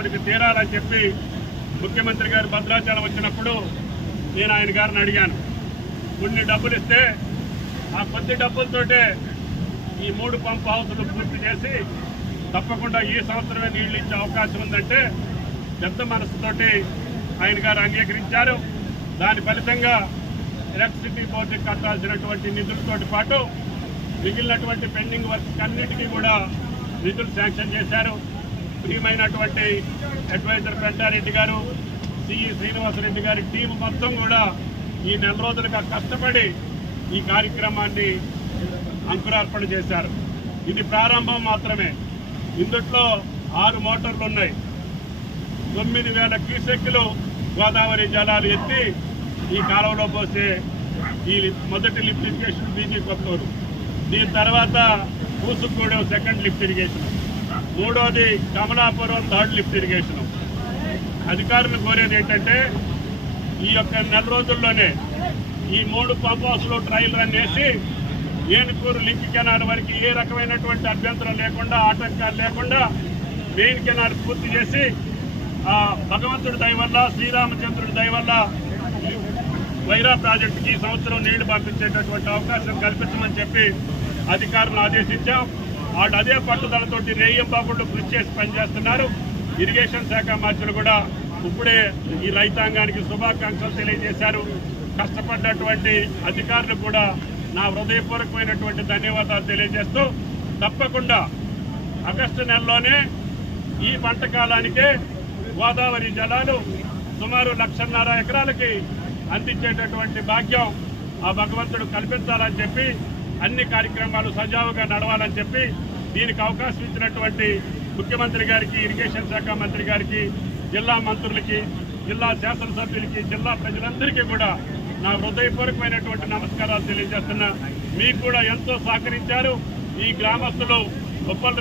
ఇప్పటికి తీరాలని చెప్పి ముఖ్యమంత్రి గారు భద్రాచలం వచ్చినప్పుడు నేను ఆయన గారిని అడిగాను కొన్ని డబ్బులు ఇస్తే ఆ కొద్ది డబ్బులతోటే ఈ మూడు పంప్ హౌసులు పూర్తి చేసి తప్పకుండా ఈ సంవత్సరమే నీళ్ళు ఇచ్చే అవకాశం ఉందంటే పెద్ద మనసుతోటి ఆయన గారు అంగీకరించారు దాని ఫలితంగా ఎలక్ట్రిసిటీ బోర్డుకి కట్టాల్సినటువంటి నిధులతోటి పాటు మిగిలినటువంటి పెండింగ్ వర్క్ అన్నిటికీ కూడా నిధులు శాంక్షన్ చేశారు టీం అయినటువంటి అడ్వైజర్ పెంటారెడ్డి గారు సిఈ శ్రీనివాసరెడ్డి గారి టీం మొత్తం కూడా ఈ నెల రోజులుగా కష్టపడి ఈ కార్యక్రమాన్ని అంకురార్పణ చేశారు ఇది ప్రారంభం మాత్రమే ఇందుట్లో ఆరు మోటార్లు ఉన్నాయి తొమ్మిది వేల క్యూసెక్లు గోదావరి జలాలు ఎత్తి ఈ కాలంలో పోసే ఈ మొదటి లిఫ్ట్ ఇరిగేషన్ బీజీ కొత్తూరు దీని తర్వాత పూసుకూడెం సెకండ్ లిఫ్ట్ ఇరిగేషన్ మూడోది కమలాపురం థర్డ్ లిఫ్ట్ ఇరిగేషన్ అధికారులు కోరేది ఏంటంటే ఈ యొక్క నెల రోజుల్లోనే ఈ మూడు పంప్ హౌస్లు ట్రయల్ రన్ చేసి ఏనుకూరు లింక్ కెనాల్ వరకు ఏ రకమైనటువంటి అభ్యంతరం లేకుండా ఆటంకాలు లేకుండా మెయిన్ కెనాల్ పూర్తి చేసి ఆ భగవంతుడి దయ వల్ల శ్రీరామచంద్రుడి దయ వల్ల వైరా ప్రాజెక్టుకి ఈ సంవత్సరం నీళ్లు పంపించేటటువంటి అవకాశం కల్పించమని చెప్పి అధికారులను ఆదేశించాం వాళ్ళు అదే పట్టుదలతోటి రేయం బాగుళ్ళు కృషి చేసి పనిచేస్తున్నారు ఇరిగేషన్ శాఖ మంత్రులు కూడా ఇప్పుడే ఈ రైతాంగానికి శుభాకాంక్షలు తెలియజేశారు కష్టపడ్డటువంటి అధికారులు కూడా నా హృదయపూర్వకమైనటువంటి ధన్యవాదాలు తెలియజేస్తూ తప్పకుండా ఆగస్టు నెలలోనే ఈ పంట కాలానికే గోదావరి జలాలు సుమారు లక్షన్నర ఎకరాలకి అందించేటటువంటి భాగ్యం ఆ భగవంతుడు కల్పించాలని చెప్పి అన్ని కార్యక్రమాలు సజావుగా నడవాలని చెప్పి దీనికి అవకాశం ఇచ్చినటువంటి ముఖ్యమంత్రి గారికి ఇరిగేషన్ శాఖ మంత్రి గారికి జిల్లా మంత్రులకి జిల్లా శాసనసభ్యులకి జిల్లా ప్రజలందరికీ కూడా నా హృదయపూర్వకమైనటువంటి నమస్కారాలు తెలియజేస్తున్నా మీకు కూడా ఎంతో సహకరించారు ఈ గ్రామస్తులు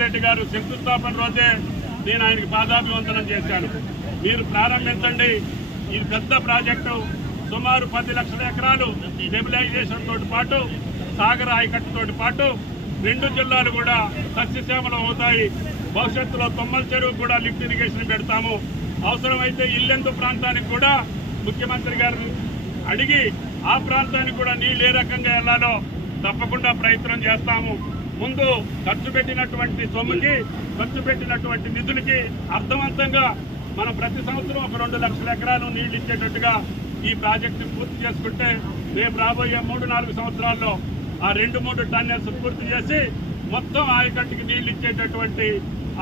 రెడ్డి గారు శంకుస్థాపన రోజే నేను ఆయనకి పాదాభివందనం చేశాను మీరు ప్రారంభించండి ఇది పెద్ద ప్రాజెక్టు సుమారు పది లక్షల ఎకరాలు స్టెబిలైజేషన్ తోటి పాటు సాగర్ ఆయకట్టుతో పాటు రెండు జిల్లాలు కూడా సస్యశ్యామలం అవుతాయి భవిష్యత్తులో తొమ్మల చెరువు కూడా లిఫ్ట్ ఇరిగేషన్ పెడతాము అవసరమైతే ఇల్లెందు ప్రాంతానికి కూడా ముఖ్యమంత్రి గారు అడిగి ఆ ప్రాంతానికి కూడా నీళ్ళు ఏ రకంగా వెళ్లాలో తప్పకుండా ప్రయత్నం చేస్తాము ముందు ఖర్చు పెట్టినటువంటి సొమ్ముకి ఖర్చు పెట్టినటువంటి నిధులకి అర్థవంతంగా మనం ప్రతి సంవత్సరం ఒక రెండు లక్షల ఎకరాలు నీళ్లు ఇచ్చేటట్టుగా ఈ ప్రాజెక్టును పూర్తి చేసుకుంటే రేపు రాబోయే మూడు నాలుగు సంవత్సరాల్లో ఆ రెండు మూడు టన్నెల్స్ పూర్తి చేసి మొత్తం ఆయకట్టుకి నీళ్లు ఇచ్చేటటువంటి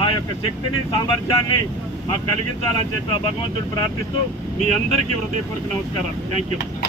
ఆ యొక్క శక్తిని సామర్థ్యాన్ని మాకు కలిగించాలని చెప్పి ఆ భగవంతుడు ప్రార్థిస్తూ మీ అందరికీ హృదయపూర్వక నమస్కారాలు థ్యాంక్